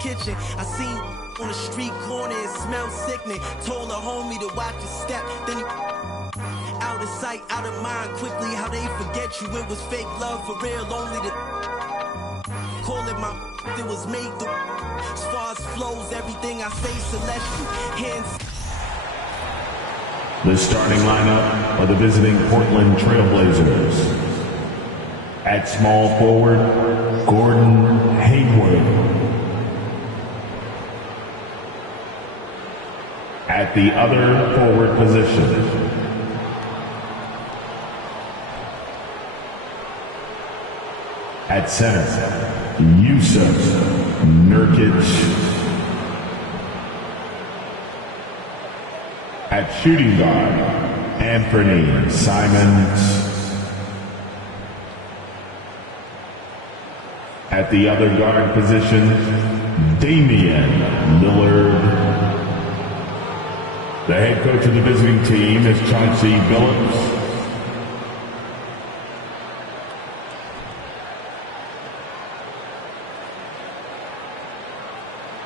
kitchen. I seen on the street corner, it smelled sickening. Told a homie to watch his step, then he out of sight, out of mind. Quickly, how they forget you? It was fake love for real, only the call it my. It was made to. As far as flows, everything I say celestial. Hands. The starting lineup of the visiting Portland Trailblazers. At small forward, Gordon Hayward. At the other forward position, at center, Jusuf Nurkic. At shooting guard, Anthony Simons. At the other guard position, Damian Lillard. The head coach of the visiting team is Chauncey Billups.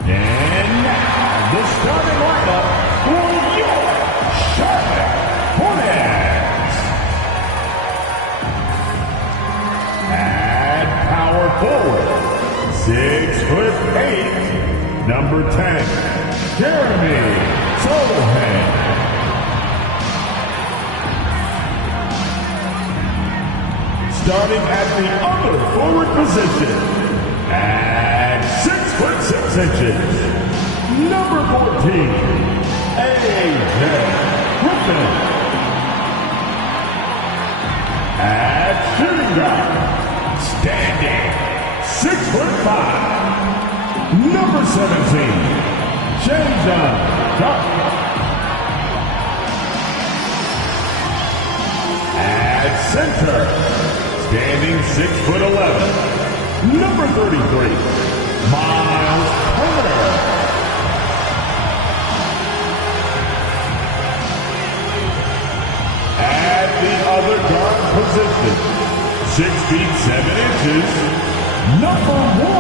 And now, the starting lineup for your Charlotte Hornets. At power forward, 6'8", number 10, Jeremy Sochan. Starting at the other forward position, at 6'6", number 14, A.J. Griffin. At shooting guard, standing 6'5", number 17, James Johnson. At center, standing 6'11", number 33, Miles Turner. At the other guard position, 6 feet 7 inches, number 1.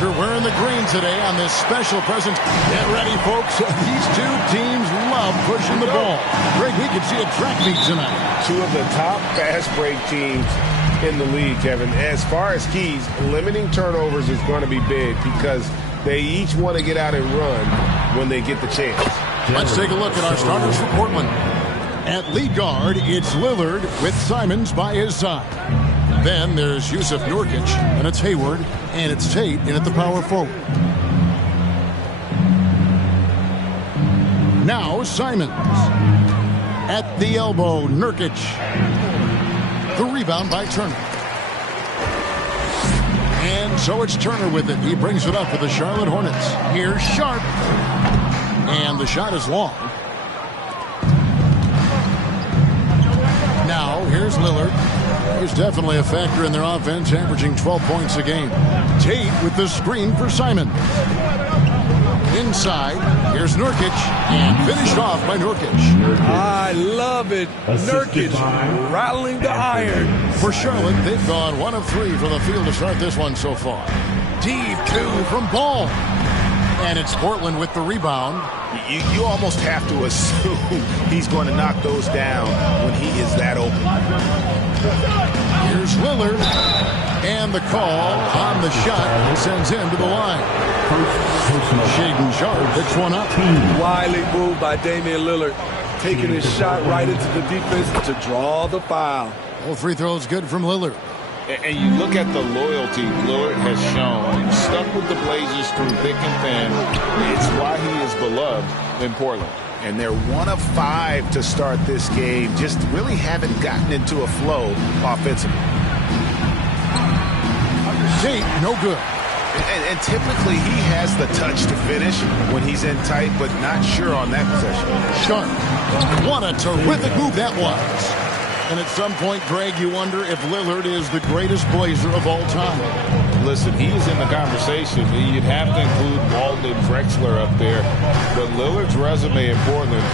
You're wearing the green today on this special present. Get ready, folks. These two teams love pushing the ball. Greg, we could see a track meet tonight. Two of the top fast break teams in the league, Kevin. As far as keys, limiting turnovers is going to be big because they each want to get out and run when they get the chance. Let's take a look at our starters for Portland. At lead guard, it's Lillard with Simons by his side. Then there's Jusuf Nurkic, and it's Hayward, and it's Tate in at the power forward. Now Simons. At the elbow, Nurkic. The rebound by Turner. And so it's Turner with it. He brings it up for the Charlotte Hornets. Here's Sharp. And the shot is long. Now here's Lillard. He's definitely a factor in their offense, averaging 12 points a game. Tate with the screen for Simons. Inside, here's Nurkic, and finished off by Nurkic. I love it. Nurkic rattling the iron. For Charlotte, they've gone 1 of 3 from the field to start this one so far. Deep 2 from Ball. And it's Portland with the rebound. You almost have to assume he's going to knock those down when he is that open. Here's Lillard. And the call on the shot sends him to the line. Shaedon Sharpe picks one up. Wily move by Damian Lillard. Taking his shot right into the defense to draw the foul. All free throws good from Lillard. And you look at the loyalty Lillard has shown. Stuck with the Blazers through thick and thin. It's why he is beloved in Portland. And they're 1 of 5 to start this game. Just really haven't gotten into a flow offensively. Tate, no good. And typically he has the touch to finish when he's in tight, but not sure on that possession. Sharp. What a terrific move that was. And at some point, Greg, you wonder if Lillard is the greatest Blazer of all time. Listen, he is in the conversation. You'd have to include Walton and Drexler up there. But Lillard's resume in Portland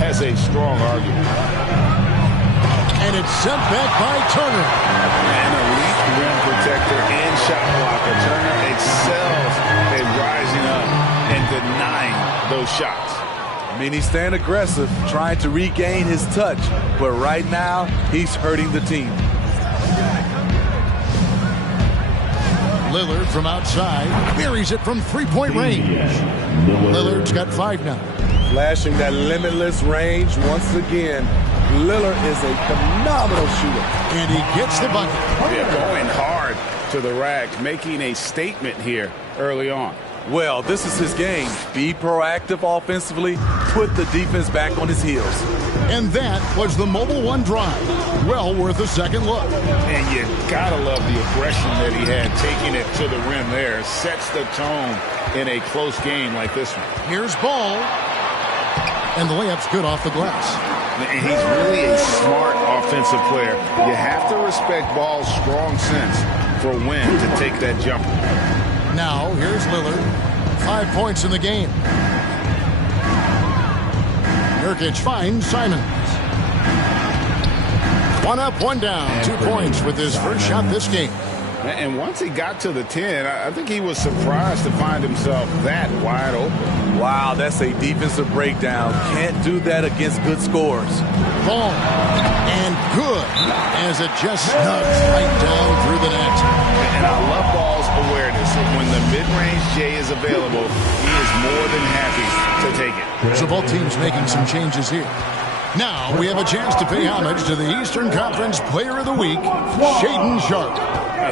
has a strong argument. And it's sent back by Turner. An elite rim protector and shot blocker. Turner excels at rising up and denying those shots. I mean, he's staying aggressive, trying to regain his touch. But right now, he's hurting the team. Lillard from outside buries it from three-point range. Lillard's got 5 now. Flashing that limitless range once again. Lillard is a phenomenal shooter. And he gets the bucket. Yeah, going hard to the rack, making a statement here early on. Well, this is his game. Be proactive offensively, put the defense back on his heels. And that was the Mobile One drive. Well worth a second look. And you gotta love the aggression that he had, taking it to the rim there. Sets the tone in a close game like this one. Here's Ball. And the layup's good off the glass. And he's really a smart offensive player. You have to respect Ball's strong sense for when to take that jumper. Now, here's Lillard. 5 points in the game. Nurkic finds Simons. 1 up, 1 down. 2 points with his first shot this game. And once he got to the 10, I think he was surprised to find himself that wide open. Wow, that's a defensive breakdown. Can't do that against good scores. Ball. And good as it just snugs right down through the net. And I love Ball's awareness. When the mid-range J is available, he is more than happy to take it. So both teams making some changes here. Now we have a chance to pay homage to the Eastern Conference Player of the Week, Shaedon Sharpe.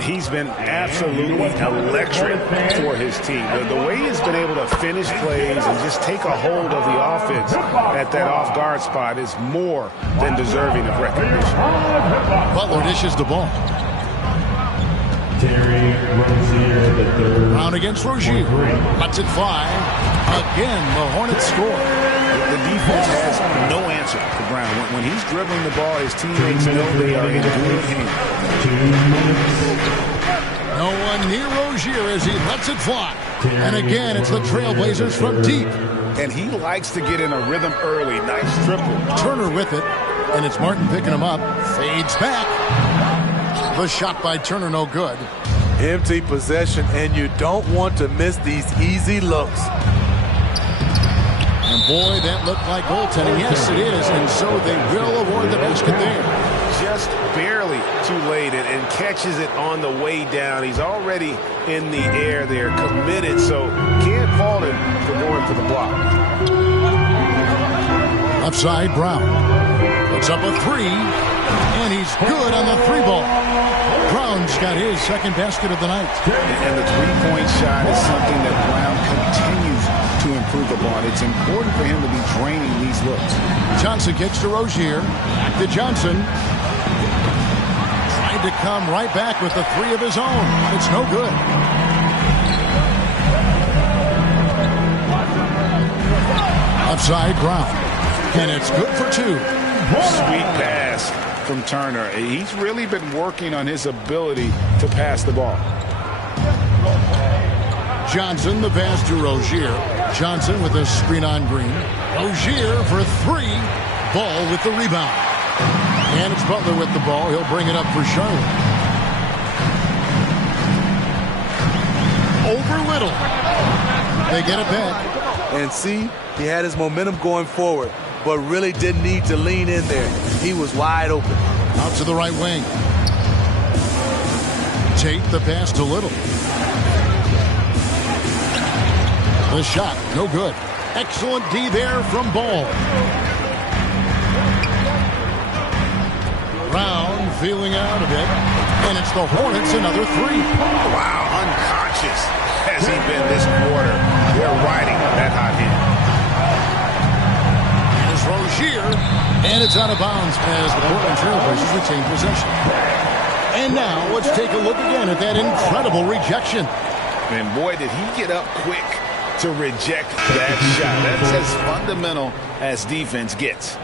He's been absolutely electric for his team. The way he's been able to finish plays and just take a hold of the offense at that off-guard spot is more than deserving of recognition. Butler dishes the ball. Terry Rozier, the third. Brown against Rozier. Lets it fly. Again, the Hornets score. The defense has no answer for Brown. When he's dribbling the ball, his teammates know they are in good hands. 2 minutes. No one near Rozier as he lets it fly. And again, it's the Trailblazers from deep. And he likes to get in a rhythm early. Nice triple. Turner with it. And it's Martin picking him up. Fades back. The shot by Turner, no good. Empty possession, and you don't want to miss these easy looks. And boy, that looked like goaltending. Yes, it is. And so they will award the basket there. Just barely too late and catches it on the way down. He's already in the air there, committed, so can't fault him for going for the block. Left side, Brown. Puts up a 3, and he's good on the 3-ball. Brown's got his second basket of the night. And the three-point shot is something that Brown continues to improve upon. It's important for him to be draining these looks. Johnson gets to Rozier. Back to Johnson. Tried to come right back with the 3 of his own. It's no good. Upside Brown. And it's good for 2. Sweet pass from Turner. He's really been working on his ability to pass the ball. Johnson, the pass to Rozier. Johnson with a screen on Green. Rozier for 3. Ball with the rebound. And it's Butler with the ball. He'll bring it up for Charlotte. Over Little. They get it back. And see, he had his momentum going forward, but really didn't need to lean in there. He was wide open. Out to the right wing. Tate the pass to Little. The shot, no good. Excellent D there from Ball. Brown feeling out of it. And it's the Hornets, another 3. Wow, unconscious has he been this quarter. They're riding that hot hand. Here's Rozier. And it's out of bounds as the Portland Trailblazers retain possession. And now let's take a look again at that incredible rejection. And boy, did he get up quick to reject that shot. That's as fundamental as defense gets.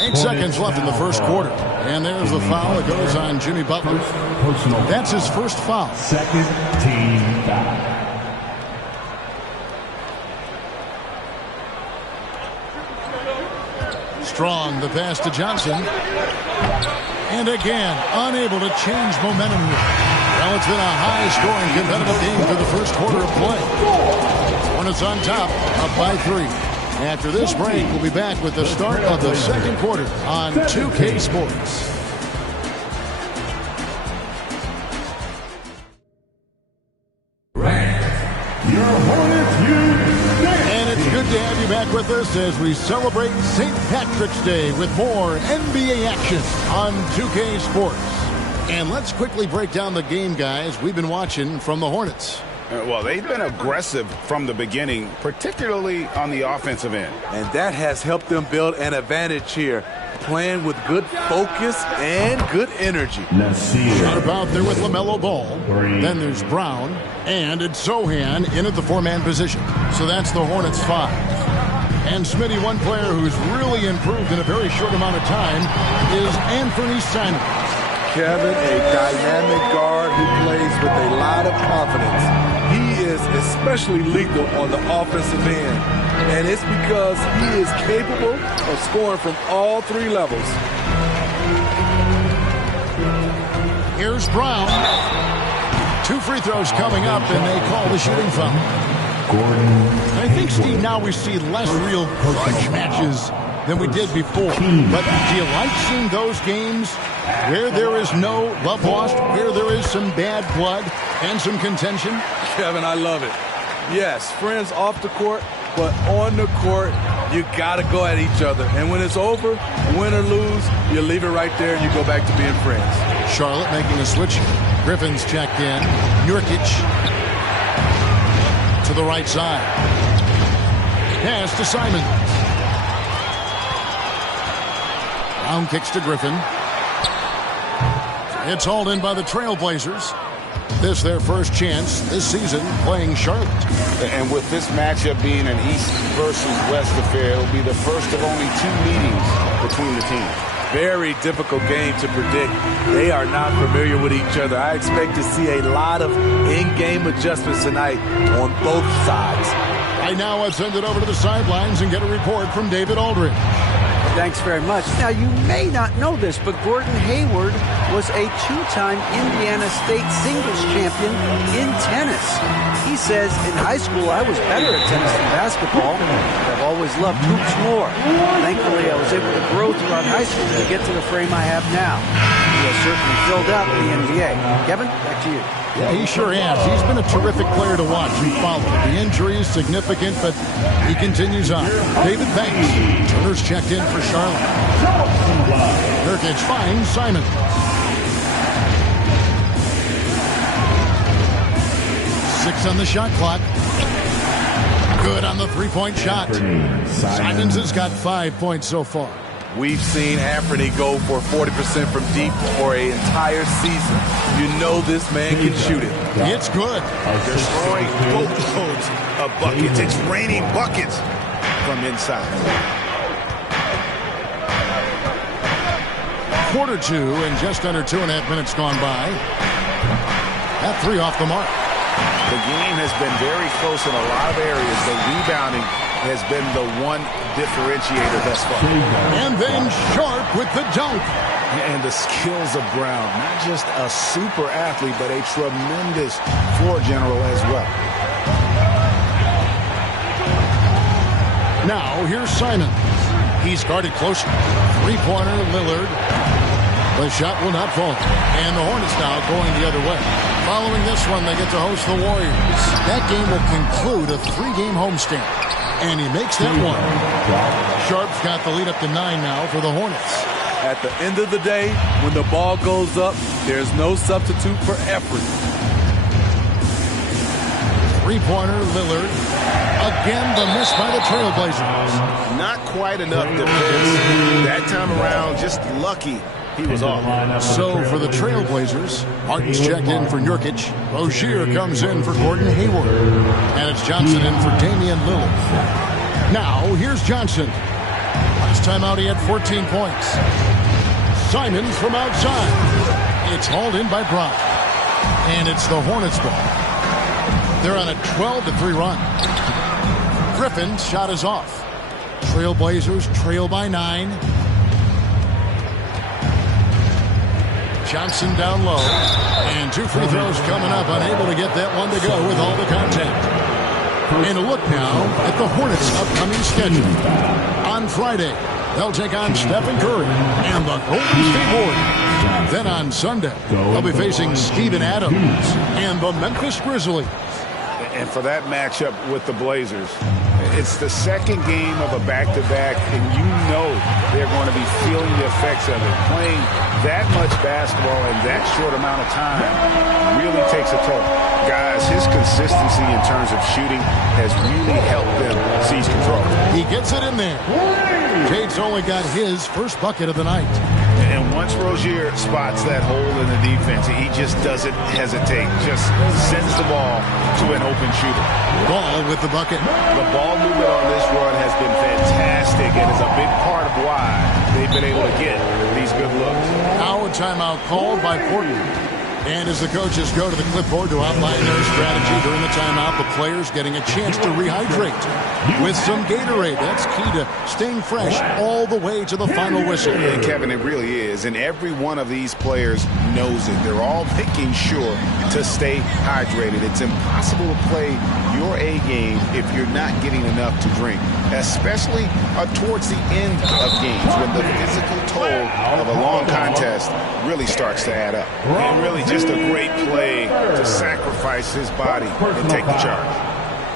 Eight seconds left in the first quarter. And there's the foul that goes on Jimmy Butler. That's his first foul. Second team foul. Strong, the pass to Johnson. And again, unable to change momentum here. Well, it's been a high-scoring competitive game for the first quarter of play. Hornets on top, up by 3. After this break, we'll be back with the start of the second quarter on 2K Sports. And it's good to have you back with us as we celebrate St. Patrick's Day with more NBA action on 2K Sports. And let's quickly break down the game, guys, we've been watching from the Hornets. Well, they've been aggressive from the beginning, particularly on the offensive end. And that has helped them build an advantage here, playing with good focus and good energy. Sharp out there with LaMelo Ball. Then there's Brown. And it's Zohan in at the 4-man position. So that's the Hornets 5. And Smitty, one player who's really improved in a very short amount of time is Anthony Simons. Kevin, a dynamic guard who plays with a lot of confidence. He is especially lethal on the offensive end, and it's because he is capable of scoring from all 3 levels. Here's Brown. 2 free throws coming up, and they call the shooting foul. I think, Steve, now we see less real crunch matches than we did before. But do you like seeing those games where there is no love lost, where there is some bad blood and some contention? Kevin, I love it. Yes, friends off the court, but on the court, you got to go at each other. And when it's over, win or lose, you leave it right there and you go back to being friends. Charlotte making a switch. Griffin's checked in. Nurkic to the right side. Pass to Simon. Brown kicks to Griffin. It's hauled in by the Trailblazers. This their first chance this season playing Charlotte. And with this matchup being an East versus West affair, it'll be the first of only 2 meetings between the teams. Very difficult game to predict. They are not familiar with each other. I expect to see a lot of in-game adjustments tonight on both sides. Right now, let's send it over to the sidelines and get a report from David Aldridge. Thanks very much. Now, you may not know this, but Gordon Hayward was a 2-time Indiana State singles champion in tennis. He says, in high school, I was better at tennis than basketball, but I've always loved hoops more. Thankfully, I was able to grow throughout high school to get to the frame I have now. He has certainly filled out the NBA. Kevin, back to you. Yeah, he sure has. He's been a terrific player to watch and follow. The injury is significant, but he continues on. David Banks. Turner's checked in for Charlotte. Nurkic finds Simon. Six on the shot clock. Good on the three-point shot. Simons has got 5 points so far. We've seen Anthony go for 40% from deep for an entire season. You know this man can shoot it. It's good. They're scoring boatloads of buckets. It's raining buckets from inside. Quarter 2 and just under 2.5 minutes gone by. That 3 off the mark. The game has been very close in a lot of areas. The rebounding has been the one differentiator thus far. And then Sharp with the dunk. And the skills of Brown. Not just a super athlete, but a tremendous floor general as well. Now, here's Simon. He's guarded closely. Three-pointer, Lillard. The shot will not fall. And the Hornets now going the other way. Following this one, they get to host the Warriors. That game will conclude a 3-game homestand. And he makes that one. Sharp's got the lead up to 9 now for the Hornets. At the end of the day, when the ball goes up, there's no substitute for effort. Three-pointer, Lillard. Again, the miss by the Trailblazers. Not quite enough defense. That time around, just lucky he was off. So for the Trailblazers, Harden's checked in for Nurkic. Rozier comes in for Gordon Hayward. And it's Johnson in for Damian Lillard. Now, here's Johnson. Last time out, he had 14 points. Simons from outside. It's hauled in by Brown. And it's the Hornets ball. They're on a 12-3 run. Griffin's shot is off. Trailblazers trail by 9. Johnson down low. And 2 free throws coming up. Unable to get that one to go with all the contact. And a look now at the Hornets' upcoming schedule. On Friday, they'll take on Stephen Curry and the Golden State Warriors. Then on Sunday, they'll be facing Steven Adams and the Memphis Grizzlies. And for that matchup with the Blazers, it's the second game of a back-to-back, and you know they're going to be feeling the effects of it. Playing that much basketball in that short amount of time really takes a toll. Guys, his consistency in terms of shooting has really helped them seize control. He gets it in there. Tate's only got his first bucket of the night. And once Rozier spots that hole in the defense, he just doesn't hesitate. Just sends the ball to an open shooter. Ball with the bucket. The ball movement on this run has been fantastic and is a big part of why they've been able to get these good looks. Now a timeout called by Portland. And as the coaches go to the clipboard to outline their strategy during the timeout, the players getting a chance to rehydrate with some Gatorade. That's key to staying fresh all the way to the final whistle. Yeah, Kevin, it really is. And every one of these players knows it. They're all making sure to stay hydrated. It's impossible to play your A game if you're not getting enough to drink, especially towards the end of games when the physical toll of a long contest really starts to add up. And really just a great play to sacrifice his body and take the charge.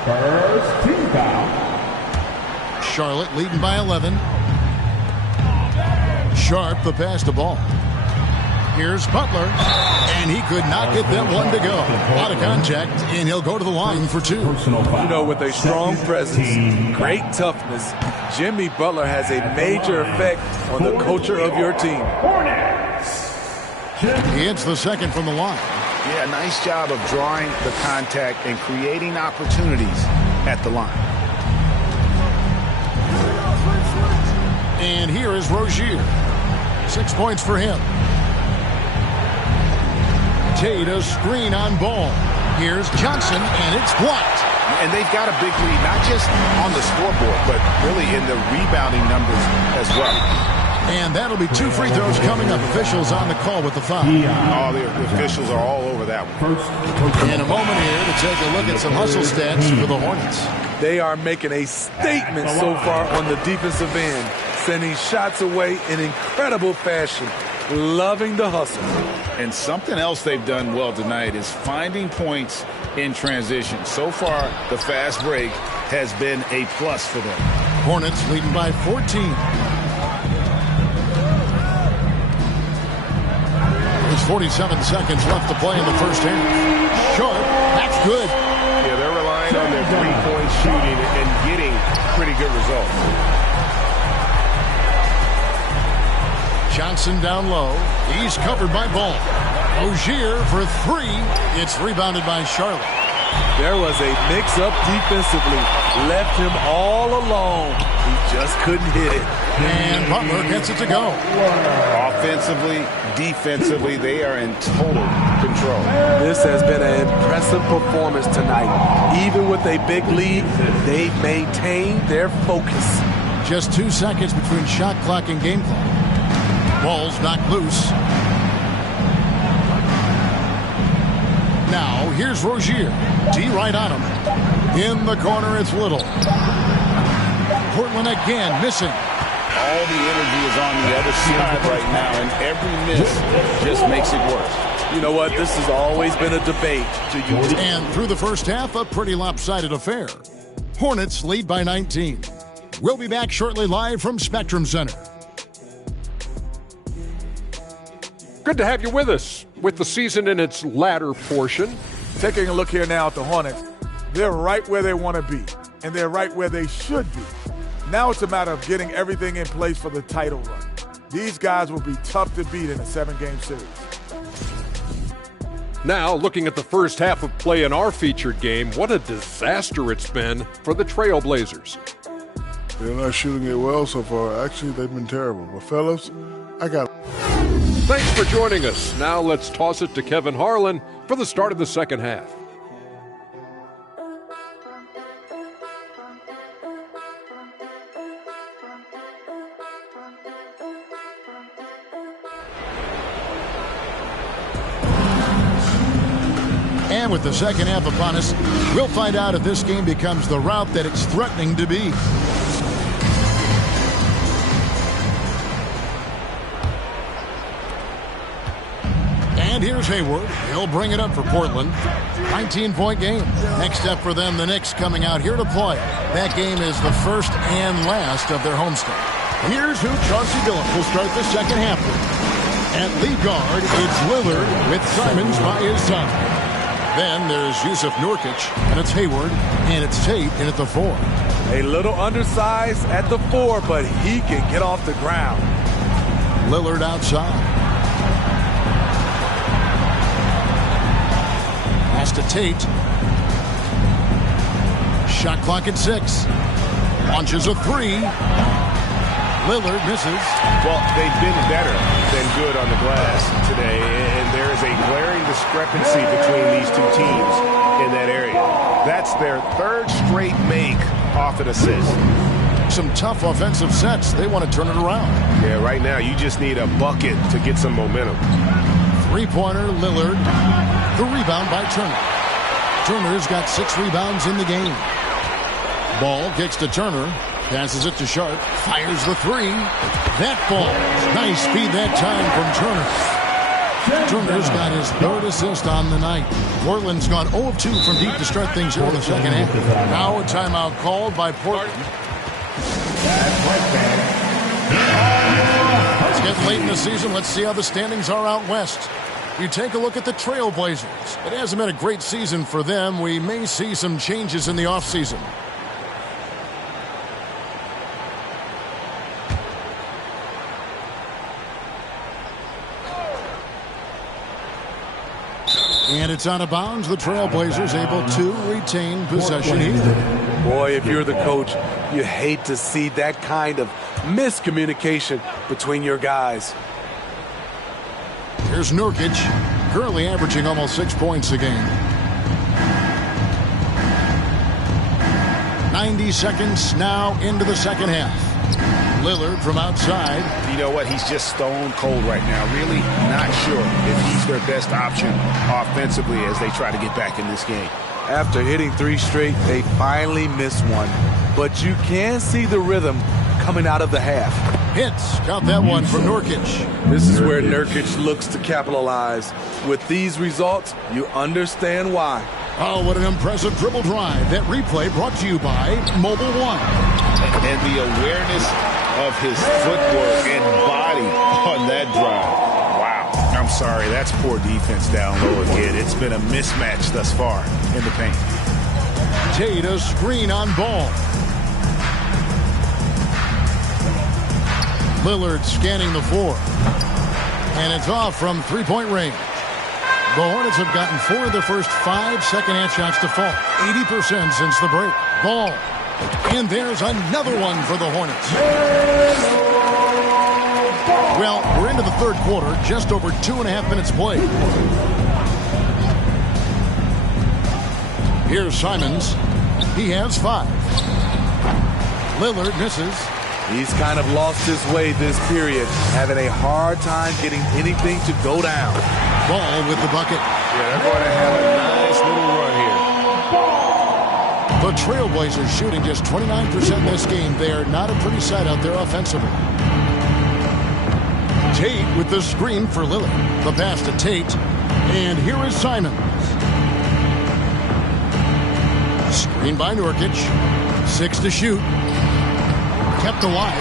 First team foul. Charlotte leading by 11. Sharp the pass to Ball. Here's Butler, and he could not get that one to go. Out of contact, and he'll go to the line for 2. You know, with a strong presence, great toughness, Jimmy Butler has a major effect on the culture of your team. He hits the second from the line. Yeah, nice job of drawing the contact and creating opportunities at the line. And here is Rozier. 6 points for him. Tate a screen on Ball. Here's Johnson, and it's blocked. And they've got a big lead, not just on the scoreboard, but really in the rebounding numbers as well. And that'll be 2 free throws coming up. Officials on the call with the foul. Oh, the officials are all over that one. In a moment here to take a look at some hustle stats for the Hornets. They are making a statement so far on the defensive end, sending shots away in incredible fashion. Loving the hustle. And something else they've done well tonight is finding points in transition. So far, the fast break has been a plus for them. Hornets leading by 14. There's 47 seconds left to play in the first half. Short, that's good. Yeah, they're relying on their three-point shooting and getting pretty good results. Johnson down low. He's covered by Ball. Rozier for 3. It's rebounded by Charlotte. There was a mix-up defensively. Left him all alone. He just couldn't hit it. And Butler gets it to go. Offensively, defensively, they are in total control. This has been an impressive performance tonight. Even with a big lead, they've maintained their focus. Just 2 seconds between shot clock and game clock. Ball's knocked loose. Now, here's Rozier. D right on him. In the corner, it's Little. Portland again missing. All the energy is on the other side right now, and every miss just makes it worse. You know what? This has always been a debate. And through the first half, a pretty lopsided affair. Hornets lead by 19. We'll be back shortly live from Spectrum Center. Good to have you with us with the season in its latter portion. Taking a look here now at the Hornets, they're right where they want to be, and they're right where they should be. Now it's a matter of getting everything in place for the title run. These guys will be tough to beat in a 7-game series. Now, looking at the first half of play in our featured game, what a disaster it's been for the Trailblazers. They're not shooting it well so far. Actually, they've been terrible. But, fellas, I got it. Thanks for joining us. Now let's toss it to Kevin Harlan for the start of the second half. And with the second half upon us, we'll find out if this game becomes the route that it's threatening to be. And here's Hayward. He'll bring it up for Portland. 19-point game. Next up for them, the Knicks coming out here to play. That game is the first and last of their homestand. Here's who Chauncey Billups will start the second half with. At lead guard, it's Lillard with Simons by his side. Then there's Yusuf Nurkic, and it's Hayward, and it's Tate in at the 4. A little undersized at the 4, but he can get off the ground. Lillard outside. Pass to Tate. Shot clock at 6. Launches a 3. Lillard misses. Well, they've been better than good on the glass today, and there is a glaring discrepancy between these two teams in that area. That's their third straight make off an assist. Some tough offensive sets. They want to turn it around. Yeah, right now you just need a bucket to get some momentum. Three-pointer, Lillard. The rebound by Turner. Turner's got 6 rebounds in the game. Ball kicks to Turner. Passes it to Sharp. Fires the 3. That falls. Nice speed that time from Turner. Turner's got his 3rd assist on the night. Portland's gone 0 of 2 from deep to start things here in the second half. Now a timeout called by Portland. It's getting late in the season. Let's see how the standings are out west. You take a look at the Trailblazers. It hasn't been a great season for them. We may see some changes in the offseason. And it's out of bounds. The Trailblazers able to retain possession here. Boy, if you're the coach, you hate to see that kind of miscommunication between your guys. Here's Nurkic, currently averaging almost 6 points a game. 90 seconds now into the second half. Lillard from outside. You know what? He's just stone cold right now. Really not sure if he's their best option offensively as they try to get back in this game. After hitting 3 straight, they finally missed one. But you can see the rhythm coming out of the half. Hits. Got that one from Nurkic. This is where Nurkic looks to capitalize. With these results, you understand why. Oh, what an impressive dribble drive. That replay brought to you by Mobile One. And the awareness of his footwork and body on that drive. Wow. I'm sorry, that's poor defense down low again. It's been a mismatch thus far in the paint. Tate a screen on Ball. Lillard scanning the floor. And it's off from three-point range. The Hornets have gotten 4 of their first 5 second-half shots to fall. 80% since the break. Ball. And there's another one for the Hornets. Well, we're into the third quarter. Just over 2.5 minutes played. Here's Simons. He has 5. Lillard misses. He's kind of lost his way this period, having a hard time getting anything to go down. Ball with the bucket. Yeah, they're going to have a nice little run here. The Trailblazers shooting just 29% in this game. They are not a pretty sight out there offensively. Tate with the screen for Lillard. The pass to Tate. And here is Simons. Screen by Nurkic. 6 to shoot. Kept alive.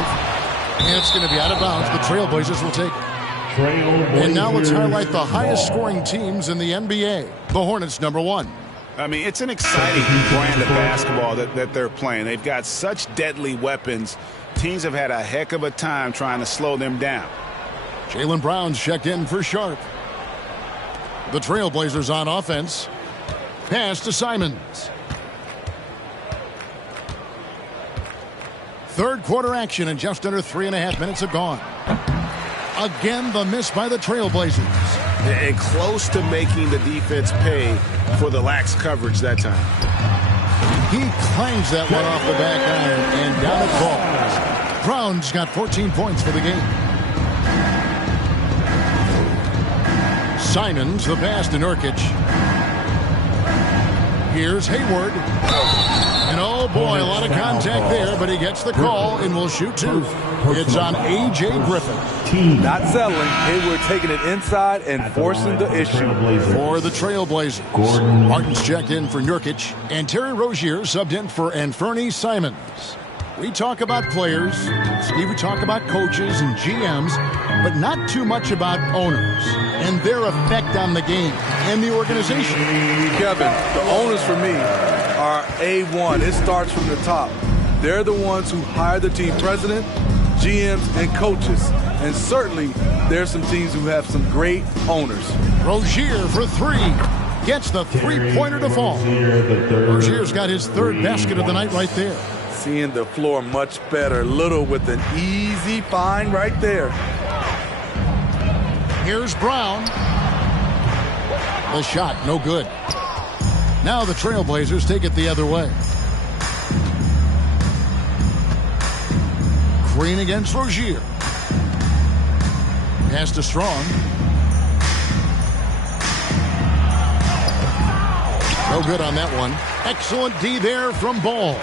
And it's going to be out of bounds. The Trailblazers will take it. And now let's highlight the highest scoring teams in the NBA. The Hornets, number 1. I mean, it's an exciting brand of basketball that they're playing. They've got such deadly weapons. Teams have had a heck of a time trying to slow them down. Jaylen Brown's checked in for Sharp. The Trailblazers on offense. Pass to Simons. Third quarter action and just under 3.5 minutes have gone. Again, the miss by the Trailblazers. And close to making the defense pay for the lax coverage that time. He clangs that one off the back iron and down it falls. Brown's got 14 points for the game. Simons, the pass to Nurkic. Here's Hayward. And oh boy, a lot of contact there, but he gets the call and will shoot two. It's on A.J. Griffin. Not settling. Hayward taking it inside and forcing the issue. For the Trailblazers, Martin's checked in for Nurkic, and Terry Rozier subbed in for Anfernee Simons. We talk about players, Steve, we talk about coaches and GMs, but not too much about owners and their effect on the game and the organization. Kevin, the owners for me are A1. It starts from the top. They're the ones who hire the team president, GMs, and coaches. And certainly, there's some teams who have some great owners. Rozier for three. Gets the three-pointer to fall. Rozier's got his third basket of the night right there. Seeing the floor much better. Little with an easy find right there. Here's Brown. The shot, no good. Now the Trailblazers take it the other way. Green against Rozier. Pass to Strong. No good on that one. Excellent D there from Ball.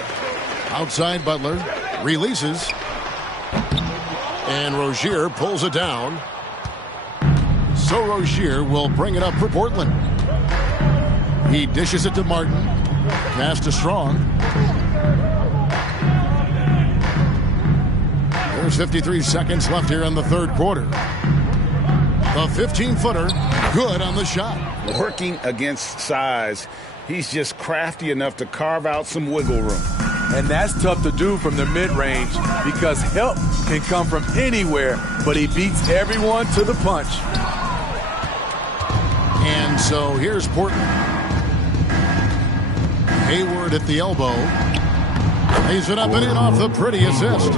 Outside Butler. Releases. And Rozier pulls it down. So Rozier will bring it up for Portland. He dishes it to Martin. Pass to Strong. There's 53 seconds left here in the third quarter. The 15-footer, good on the shot. Working against size, he's just crafty enough to carve out some wiggle room. And that's tough to do from the mid-range because help can come from anywhere, but he beats everyone to the punch. And so here's Portland. Hayward at the elbow. Lays it up and in off the pretty assist.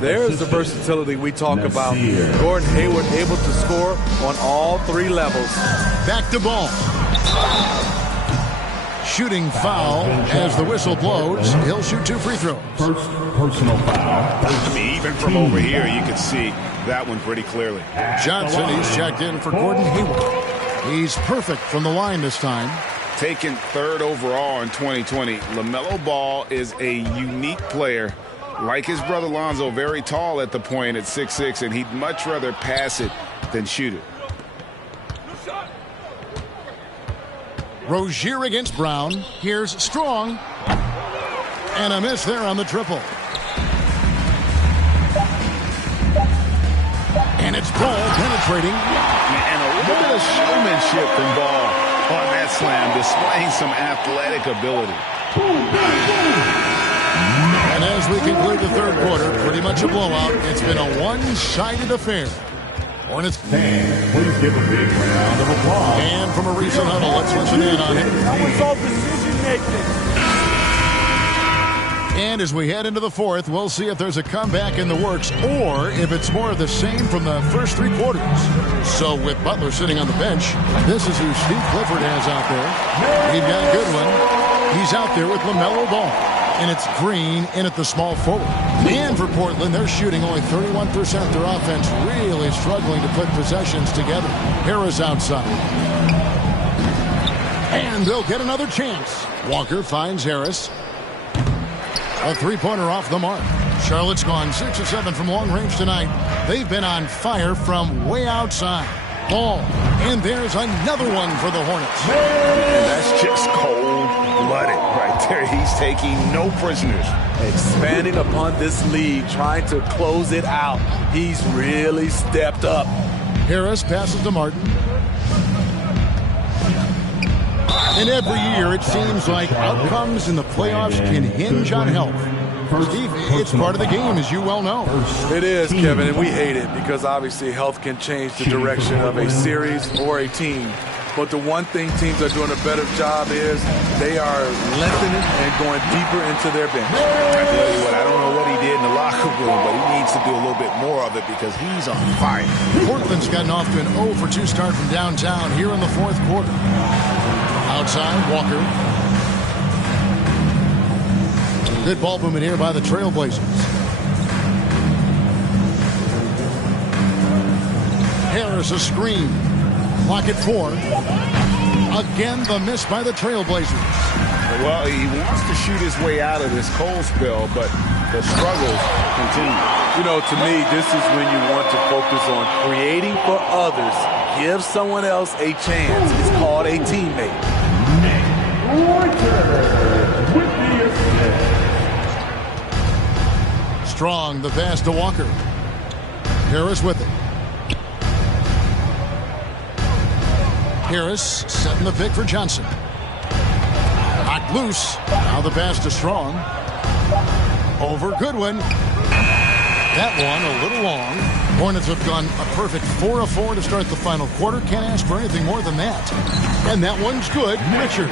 There's the versatility we talk about. Gordon Hayward able to score on all three levels. Back to Ball. Shooting foul as the whistle blows. He'll shoot two free throws. First personal foul. I mean, even from over here, you can see that one pretty clearly. Johnson, he's checked in for Gordon Hayward. He's perfect from the line this time. Taken third overall in 2020, LaMelo Ball is a unique player. Like his brother Lonzo, very tall at the point at 6'6", and he'd much rather pass it than shoot it. Rozier against Brown. Here's Strong. And a miss there on the triple. And it's Ball penetrating. And a little bit of showmanship from Ball on that slam, displaying some athletic ability. And as we conclude the third quarter, pretty much a blowout. It's been a one-sided affair. Hornets fans, please give a big round of applause. And from a recent huddle, let's listen in on it. That was all decision-making. And as we head into the fourth, we'll see if there's a comeback in the works or if it's more of the same from the first three quarters. So with Butler sitting on the bench, this is who Steve Clifford has out there. We've got Goodwin. He's out there with LaMelo Ball. And it's Green in at the small forward. And for Portland, they're shooting only 31%. Their offense really struggling to put possessions together. Harris outside. And they'll get another chance. Walker finds Harris. A three-pointer off the mark. Charlotte's gone 6 of 7 from long range tonight. They've been on fire from way outside. Ball. And there's another one for the Hornets. And that's just cold-blooded right there. He's taking no prisoners. Expanding upon this lead, trying to close it out. He's really stepped up. Harris passes to Martin. And every year it seems like outcomes in the playoffs can hinge on health. Steve, it's part of the game, as you well know. It is, Kevin, and we hate it because obviously health can change the direction of a series or a team. But the one thing teams are doing a better job is they are lengthening and going deeper into their bench. I tell you what, I don't know what he did in the locker room, but he needs to do a little bit more of it because he's on fire. Portland's gotten off to an 0-for-2 start from downtown here in the fourth quarter. Outside, Walker. Good ball movement here by the Trailblazers. Harris a screen. Clock at 4. Again, the miss by the Trailblazers. Well, he wants to shoot his way out of this cold spell, but the struggles continue. You know, to me, this is when you want to focus on creating for others. Give someone else a chance. It's called a teammate. Nick Reuter with the assist. Strong, the pass to Walker. Harris with it. Harris setting the pick for Johnson. Knocked loose. Now the pass to Strong. Over Goodwin. That one a little long. Hornets have gone a perfect 4 of 4 to start the final quarter. Can't ask for anything more than that. And that one's good. Richard.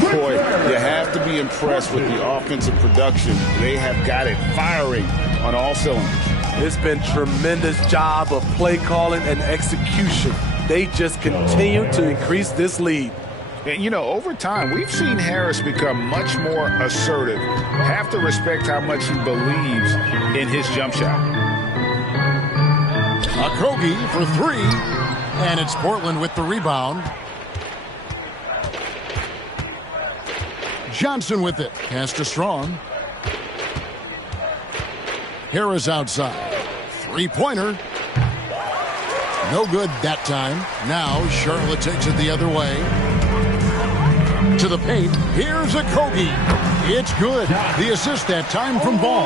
Boy, you have to be impressed with the offensive production. They have got it firing on all cylinders. It's been tremendous job of play calling and execution. They just continue to increase this lead. And, you know, over time, we've seen Harris become much more assertive. Have to respect how much he believes in his jump shot. Okogie for 3. And it's Portland with the rebound. Johnson with it. Pass to Strong. Harris outside. Three-pointer. No good that time. Now Charlotte takes it the other way. To the paint. Here's Okogie. It's good. The assist that time from Ball.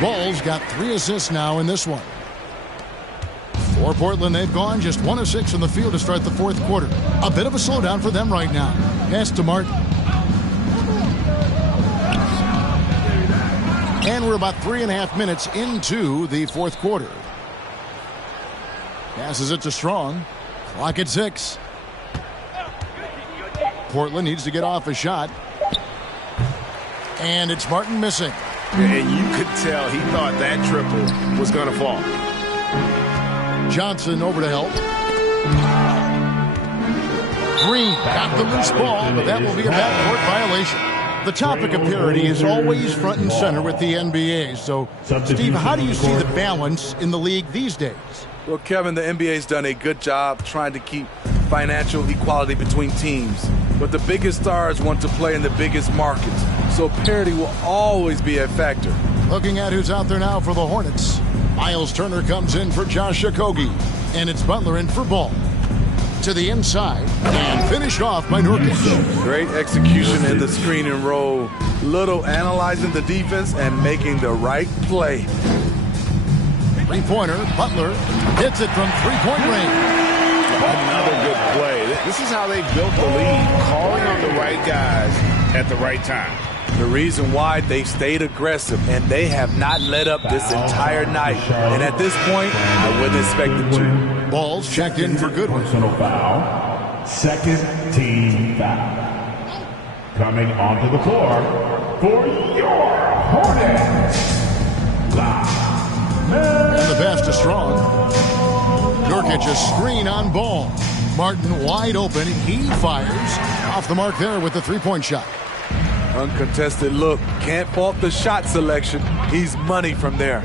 Ball's got 3 assists now in this one. For Portland, they've gone just 1 of 6 from the field to start the fourth quarter. A bit of a slowdown for them right now. Pass to Martin. And we're about 3.5 minutes into the fourth quarter. Passes it to Strong. Clock at 6. Portland needs to get off a shot. And it's Martin missing. And you could tell he thought that triple was going to fall. Johnson over to help. Green got the loose ball, but that will be a backcourt violation. The topic of parity is always front and center with the NBA. So, Steve, how do you see the balance in the league these days? Well, Kevin, the NBA's done a good job trying to keep financial equality between teams. But the biggest stars want to play in the biggest markets. So parity will always be a factor. Looking at who's out there now for the Hornets. Miles Turner comes in for Josh Okogie. And it's Butler in for Ball. To the inside. And finished off by Nurkic. Great execution in the screen and roll. Little analyzing the defense and making the right play. Three-pointer. Butler hits it from three-point range. Another good play. This is how they built the lead. Calling on the right guys at the right time. The reason why they stayed aggressive, and they have not let up this entire night. And at this point, I wouldn't expect them to. Ball's checked in for Goodwin. Personal foul. Second team foul. Coming onto the floor for your Hornets. And the pass to Strong. Nurkic a screen on Ball. Martin wide open. He fires. Off the mark there with the three-point shot. Uncontested look. Can't fault the shot selection. He's money from there.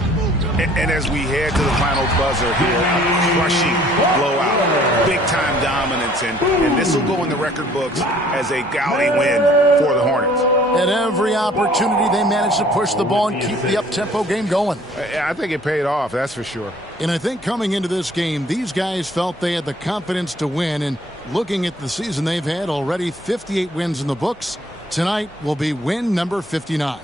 And as we head to the final buzzer here, a crushing blowout. Big-time dominance. And this will go in the record books as a gaudy win for the Hornets. At every opportunity, they managed to push the ball and keep the up-tempo game going. I think it paid off, that's for sure. And I think coming into this game, these guys felt they had the confidence to win. And looking at the season they've had, already 58 wins in the books. Tonight will be win number 59.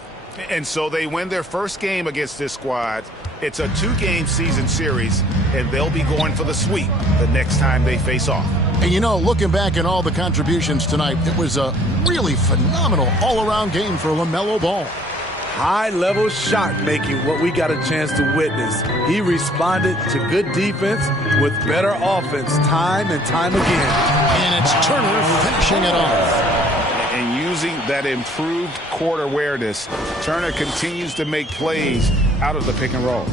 And so they win their first game against this squad. It's a 2-game season series, and they'll be going for the sweep the next time they face off. And you know, looking back at all the contributions tonight, it was a really phenomenal all-around game for LaMelo Ball. High-level shot making, what we got a chance to witness. He responded to good defense with better offense time and time again. And it's Turner finishing it off. And using that improved court awareness, Turner continues to make plays out of the pick and roll.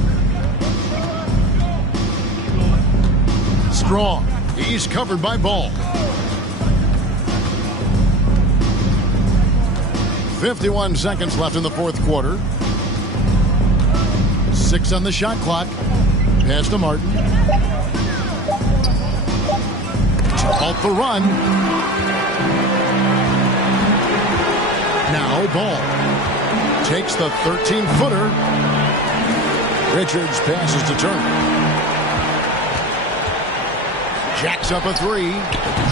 Strong. He's covered by Ball. 51 seconds left in the fourth quarter. 6 on the shot clock. Pass to Martin. To halt the run. Now Ball takes the 13-footer. Richards passes to Turner. Jacks up a three,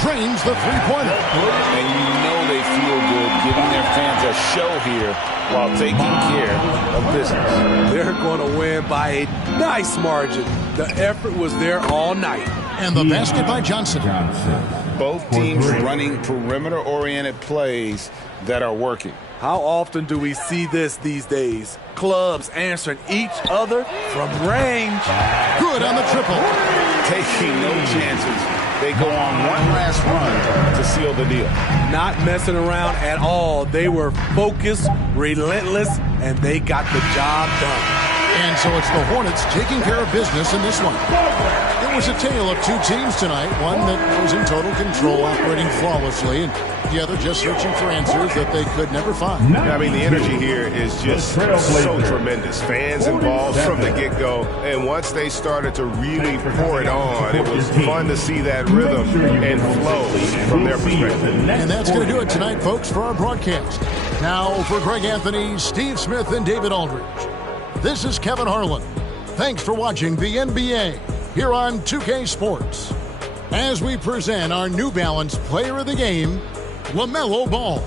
drains the three-pointer. And you know they feel good giving their fans a show here while taking care of business. They're going to win by a nice margin. The effort was there all night. And the basket by Johnson. Both teams running perimeter-oriented plays that are working. How often do we see this these days? Clubs answering each other from range. Good on the triple. Taking no chances. They go on one last run to seal the deal. Not messing around at all. They were focused, relentless, and they got the job done. And so it's the Hornets taking care of business in this one. It was a tale of two teams tonight. One that was in total control, operating flawlessly, and the other just searching for answers that they could never find. I mean, the energy here is just so tremendous. Fans involved from the get-go, and once they started to really pour it on, it was fun to see that rhythm and flow from their perspective. And that's going to do it tonight, folks, for our broadcast. Now for Greg Anthony, Steve Smith, and David Aldridge. This is Kevin Harlan. Thanks for watching the NBA here on 2K Sports. As we present our New Balance Player of the Game, LaMelo Ball.